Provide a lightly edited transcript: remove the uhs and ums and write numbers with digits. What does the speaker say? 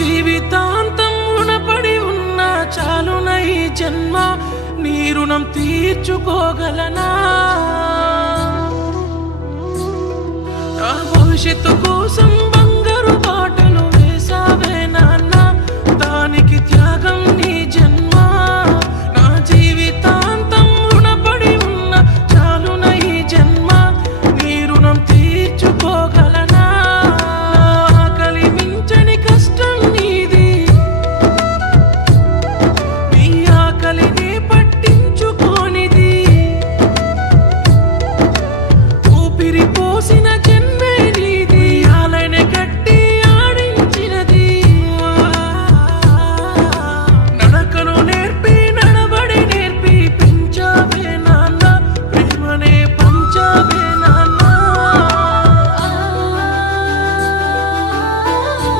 జీవితాంతం రుణపడి ఉన్న చాలున ఈ జన్మ నీ రుణం తీర్చుకోగలనా నా భవిష్యత్తు కోసం